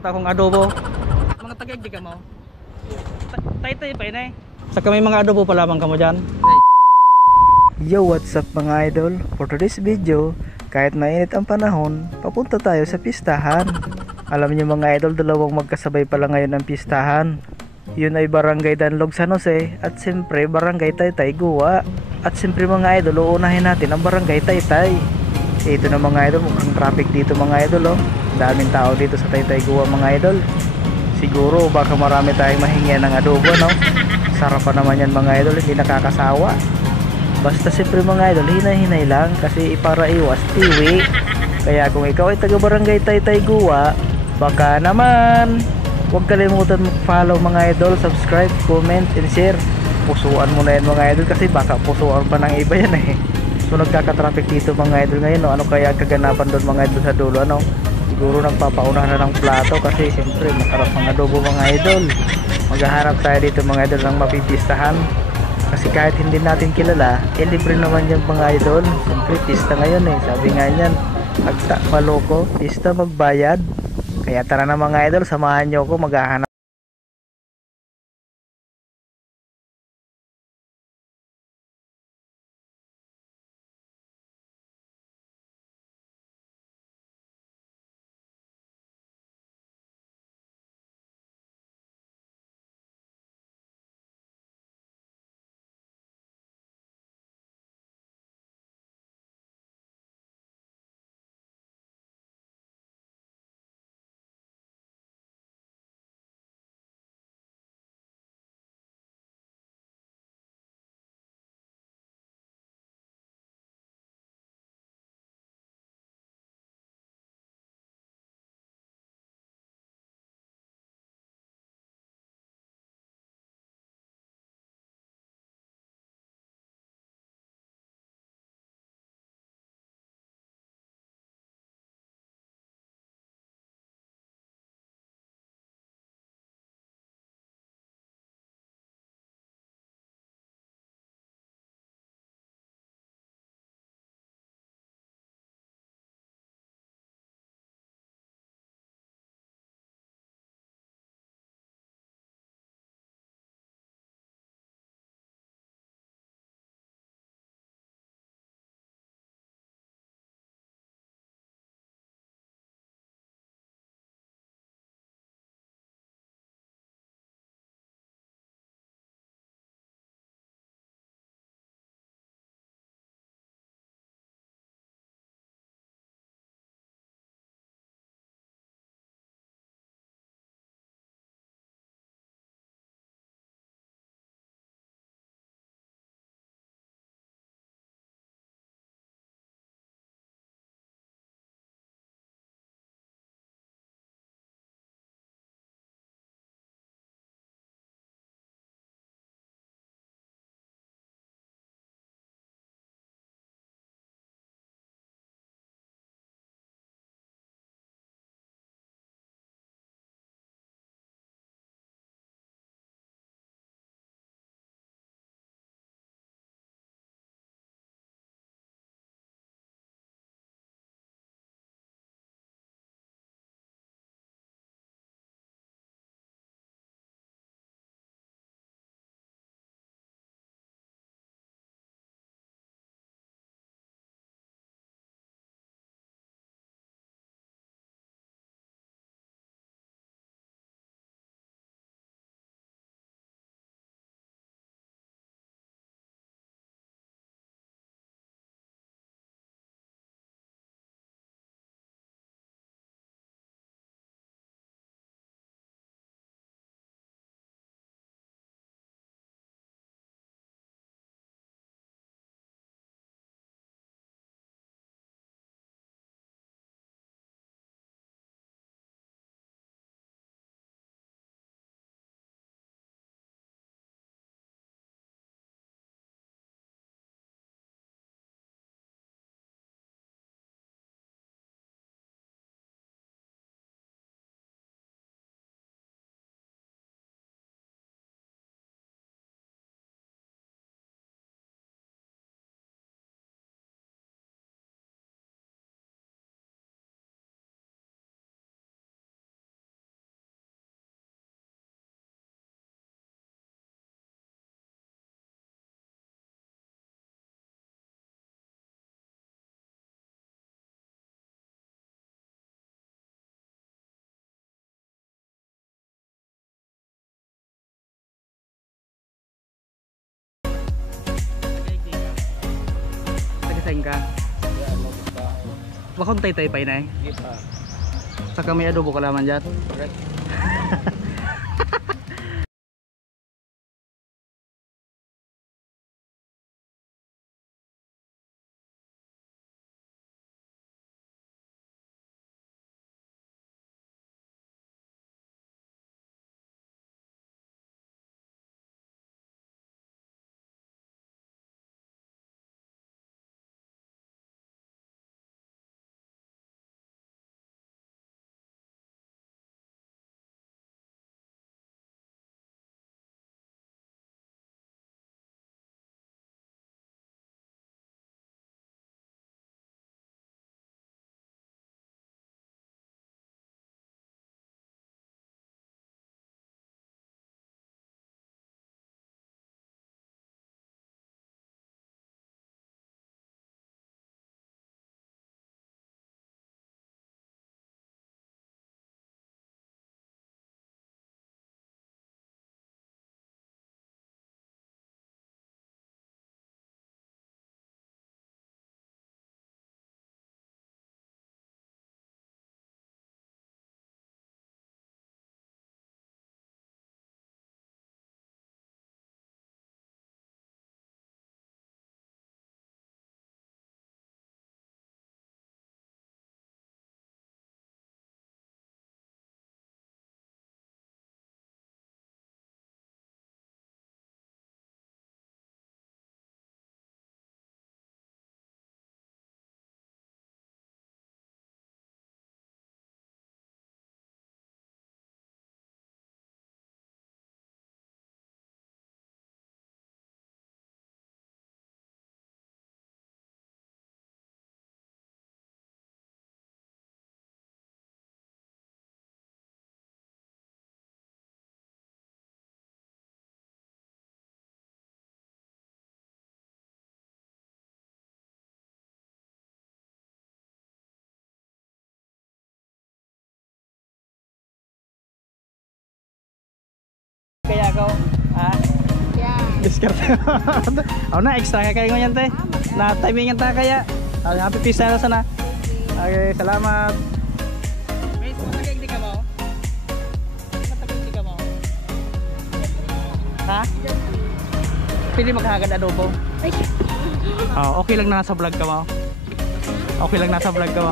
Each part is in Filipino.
Takot akong adobo. Mga tagag di ka mo. Tay-tay pa yun eh. Sa kami mga adobo pa lamang kamo dyan. Yo, what's up mga idol? For today's video, kahit mainit ang panahon, papunta tayo sa pistahan. Alam niyo mga idol, dalawang magkasabay pala ngayon ang pistahan. Yun ay Barangay Danlog San Jose at siyempre Barangay Taytay Guwa. At siyempre mga idol, uunahin natin ang Barangay Taytay. Ito na mga idol, mukhang traffic dito mga idol, oh. Daming tao dito sa Taytay Guwa mga idol. Siguro baka marami tayong mahingian ng adobo, no? Sarap pa naman yan mga idol, hindi nakakasawa. Basta siyempre mga idol, hinay-hinay lang kasi para iwas tiwi. Kaya kung ikaw ay taga Barangay Taytay Guwa, baka naman huwag kalimutan mag-follow mga idol, subscribe, comment, and share. Pusuan mo na yan mga idol kasi baka pusuan pa ng iba yan eh. So nagkaka-traffic dito mga idol ngayon, no? Ano kaya kaganapan doon mga idol sa dulo, ano? Siguro nagpapaunahan na ng plato kasi siyempre masarap ang adobo mga idol. Maghahanap tayo dito mga idol ng mapipistahan. Kasi kahit hindi natin kilala, libre naman yan mga idol. Siyempre pista ngayon eh, sabi nga niyan, agta maloko, pista magbayad. Kaya tara na mga idol, samahan nyo ako, maghahanap Magtanim ka. Bakong tay-tay pa inay. Saka may adobo ka laman dyan. Kaya ako, Yeah. diskarte. Ako na, extra ka kayo ngayon, te. Na timingan ta kaya. Happy peace na sana. Okay, salamat. Miss, matagay di ka mo? Matagay di ka mo? Ha? Pili maghagad adobo. Oh, okay lang na nasa vlog ka mo. Okay lang nasa vlog ka mo.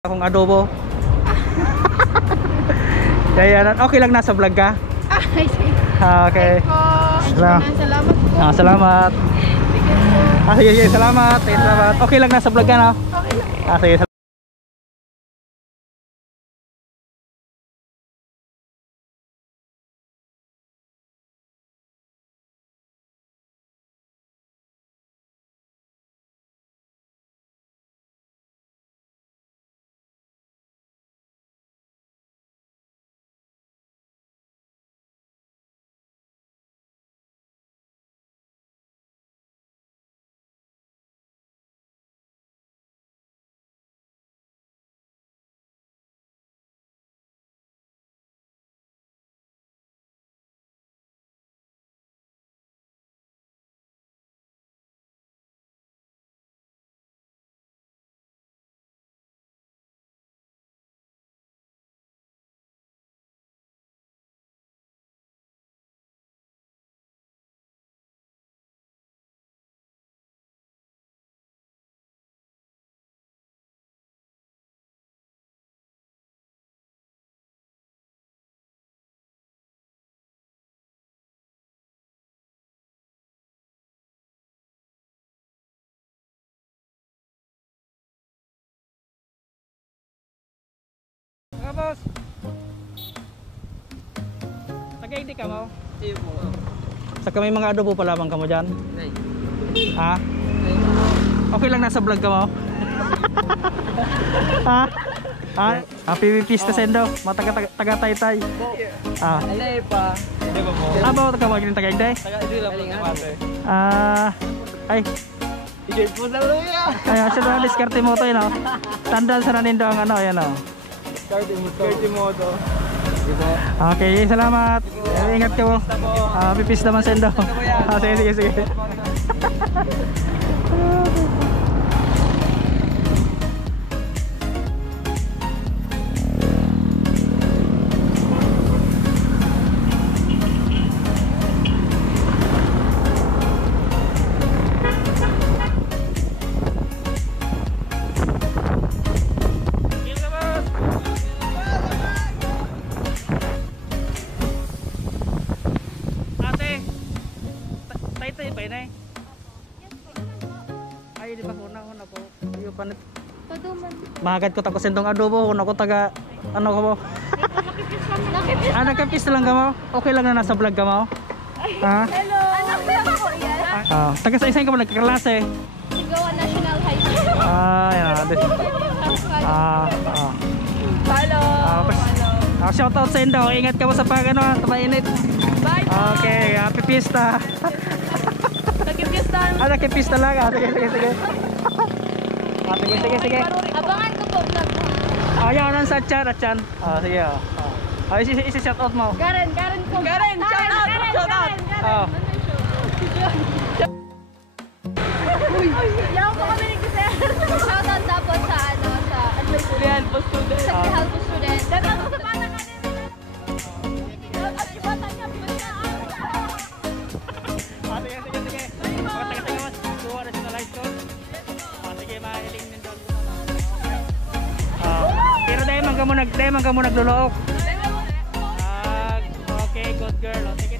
Akong adobo. Kaya okay lang nasa vlog ka? Ay, sige. Okay. Salamat po. Salamat. Sige po. Sige, sige, salamat. Salamat. Okay lang nasa vlog ka na? Okay lang. Sige. boss. Taga-ID ka mo? Iyo po. Saka may mga adobo pa lamang ka mo dyan? Nay. Ha? Okay lang nasa vlog ka mo? Ha? Ha? PVPs ta sendo. Mga taga-taytay. Ah. Nay pa. Hindi ba po? Ba taga mo yung taga-ID? Taga-ID lang po ng water. Ay. Ijay po na luya. Ay, siya na diskarte mo to yun, no? Tandaan sa nanindo ang ano, yan, no? Diskarte mo to. Okay, salamat. Ingat ka mo. Pipis naman sendo. Sige, sige, sige. Ate, tay-tay pa yun eh. Ay, di ba una po. Iyo panit. Paduman. Mahagad ko tako sendong adobo, una ko taga ano ka mo? Nagkapis lang ka mo? Okay lang na nasa vlog ka mo? Ha? Hello. Anak ko po yan. Taga sa isang ka mo nagkaklase. Sigawan National High School. Yan. Follow. Shout out sa Indo. Ingat ka mo sa pag ano, mainit. Bye. Okay, happy pista. Nagkipiyastan. Nakipista lang. Sige, sige, sige. Sige, sige. Abangan ko po vlog mo. Yan ang sa chan. Sige. Isi-shout out mo. Karen po. Karen, shout out. Shout out. Yaw ko kami nagkisir. Shout out dapat sa ano, sa Real po student. sa Help Student. Dapat ko sa panang kanina. Dapat ibatan niya. Sige. Mga taga-taga mas. Kuha na siya na live call. Sige, mahiling din doon. Pero dahil man ka mo naglulok. Okay, good girl. Sige.